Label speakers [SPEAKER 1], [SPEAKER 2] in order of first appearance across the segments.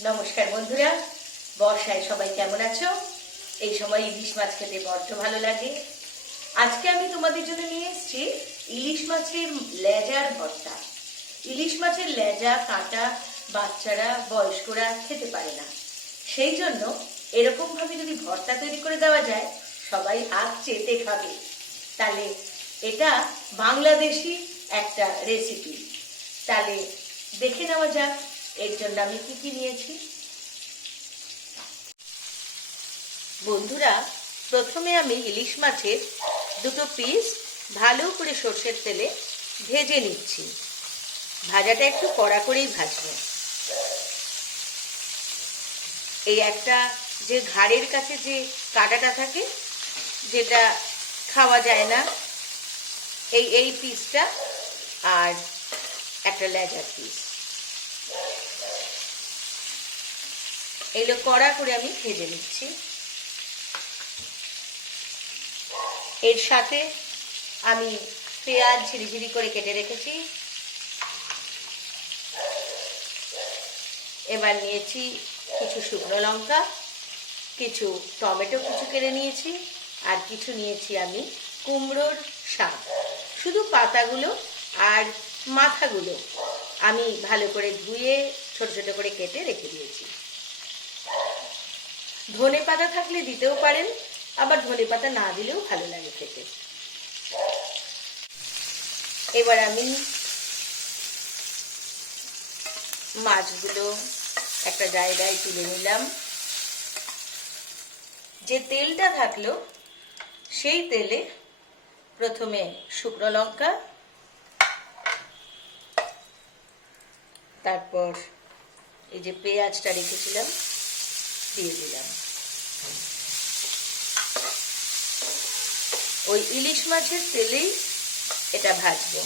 [SPEAKER 1] নমস্কার বন্ধুরা, বর্ষায় সবাই কেমন আছো? এই সময় ইলিশ মাছ খেতে বড্ড ভালো লাগে। আজকে আমি তোমাদের জন্য নিয়ে এসেছি ইলিশ মাছের লেজার ভর্তা। ইলিশ মাছের লেজা, কাঁটা বাচ্চারা, বয়স্করা খেতে পারে না। সেই জন্য এরকম ভাবে যদি ভর্তা তৈরি করে দেওয়া যায়, সবাই হাত চেতে খাবে। তাহলে এটা বাংলাদেশি একটা রেসিপি তাহলে দেখে নেওয়া যাক এর জন্য আমি কি কি নিয়েছি? বন্ধুরা, প্রথমে আমি ইলিশ মাছের দুটো পিস ভালো করে সর্ষের তেলে ভেজে নিচ্ছি। ভাজাটা একটু কড়া করেই ভাজবো। এই একটা যে ঘাড়ের কাছে যে কাঁটাটা থাকে, যেটা খাওয়া যায় না, এই এই পিসটা আর একটা লেজার পিস এগুলো কড়া করে আমি ভেজে নিচ্ছি। এর সাথে আমি পেঁয়াজ ঝিরিঝিরি করে কেটে রেখেছি। এবার নিয়েছি কিছু শুকনো লঙ্কা, কিছু টমেটো কিছু কেটে নিয়েছি, আর কিছু নিয়েছি আমি কুমড়োর শাক। শুধু পাতাগুলো আর মাথাগুলো আমি ভালো করে ধুয়ে ছোট ছোট করে কেটে রেখে দিয়েছি। ধনে পাতা থাকলে দিতেও পারেন, আবার ধনে পাতা না দিলেও ভালো লাগে খেতে। এবার আমি মাছগুলো একটা জায়গায় তুলে নিলাম। যে তেলটা থাকল, সেই তেলে প্রথমে শুকনো লঙ্কা, তারপর এই যে পেঁয়াজটা রেখেছিলাম দিয়ে দিলাম। ওই ইলিশ মাছের তেলেই এটা ভাজবো।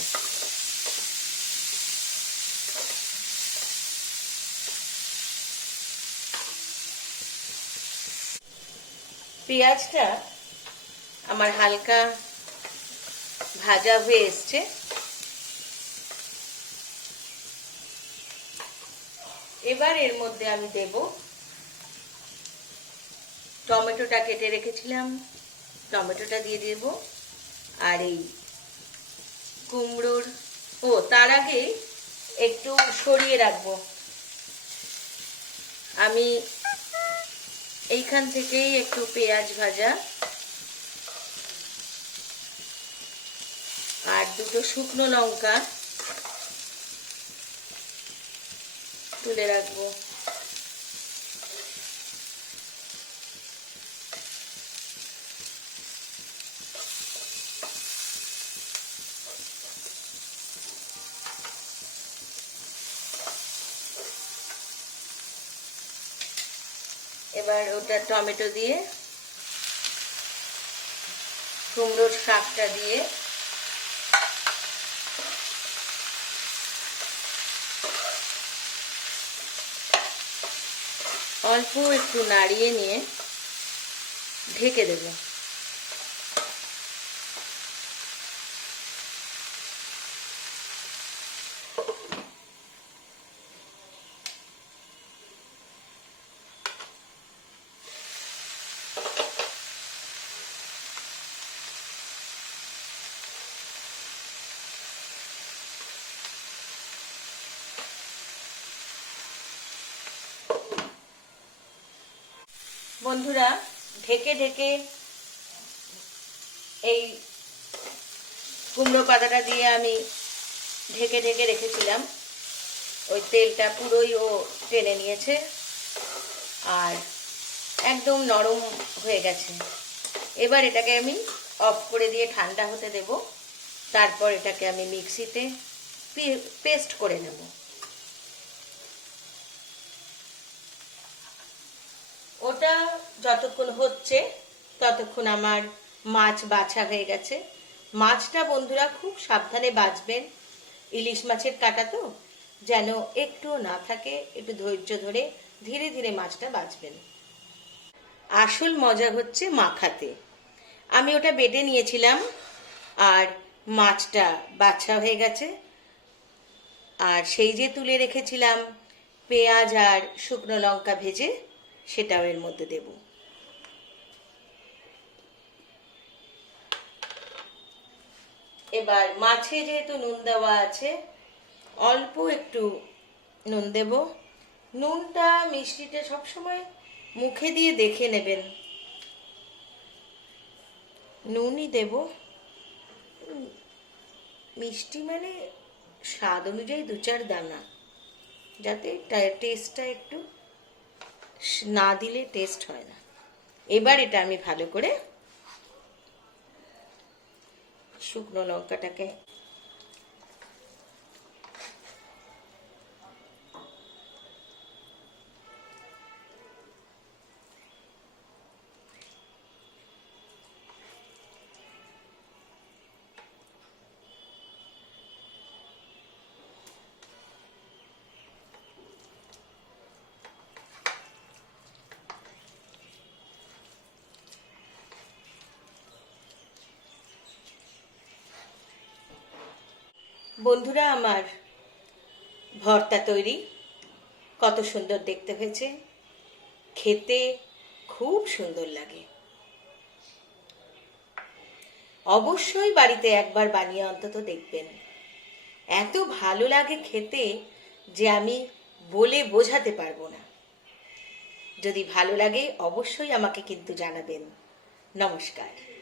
[SPEAKER 1] পেঁয়াজটা আমার হালকা ভাজা হয়ে এসছে। এবার এর মধ্যে আমি দেব টমেটোটা কেটে রেখেছিলাম। টমেটোটা দিয়ে দেব। আর এই কুমড়োর ও, তার আগে একটু সরিয়ে রাখব। আমি এইখান থেকেই একটু পেঁয়াজ ভাজা। আর দুটো শুকনো লঙ্কা তুলে রাখব। এবার ওটা টমেটো দিয়ে কুমড়োর শাকটা দিয়ে অল্প একটু নাড়িয়ে নিয়ে ঢেকে দেব। বন্ধুরা, ঢেকে ঢেকে এই কুমড়ো পাতাটা দিয়ে আমি ঢেকে ঢেকে রেখেছিলাম। ওই তেলটা পুরোই ও টেনে নিয়েছে আর একদম নরম হয়ে গেছে। এবার এটাকে আমি অফ করে দিয়ে ঠান্ডা হতে দেব। তারপর এটাকে আমি মিক্সিতে পেস্ট করে নেব। ওটা যতক্ষণ হচ্ছে, ততক্ষণ আমার মাছ বাছা হয়ে গেছে। মাছটা বন্ধুরা খুব সাবধানে বাঁচবেন ইলিশ মাছের কাটা তো, যেন একটু না থাকে, একটু ধৈর্য ধরে ধীরে ধীরে মাছটা বাঁচবেন আসল মজা হচ্ছে মাখাতে। আমি ওটা বেটে নিয়েছিলাম, আর মাছটা বাছা হয়ে গেছে। আর সেই যে তুলে রেখেছিলাম পেঁয়াজ আর শুকনো লঙ্কা ভেজে সেটাও এর মধ্যে দেব। এবার মাছে যেহেতু নুন দেওয়া আছে, অল্প একটু নুন দেব। নুনটা মিষ্টিটা সবসময় মুখে দিয়ে দেখে নেবেন। নুনই দেব। মিষ্টি মানে স্বাদ অনুযায়ী দু চার দানা, যাতে টেস্টটা একটু না দিলে টেস্ট হয় না। এবার এটা আমি ভালো করে শুকনো লঙ্কাটাকে বন্ধুরা, আমার ভর্তা তৈরি। কত সুন্দর দেখতে হয়েছে। খেতে খুব সুন্দর লাগে। অবশ্যই বাড়িতে একবার বানিয়ে অন্তত দেখবেন। এত ভালো লাগে খেতে যে আমি বলে বোঝাতে পারব না। যদি ভালো লাগে, অবশ্যই আমাকে কিন্তু জানাবেন। নমস্কার।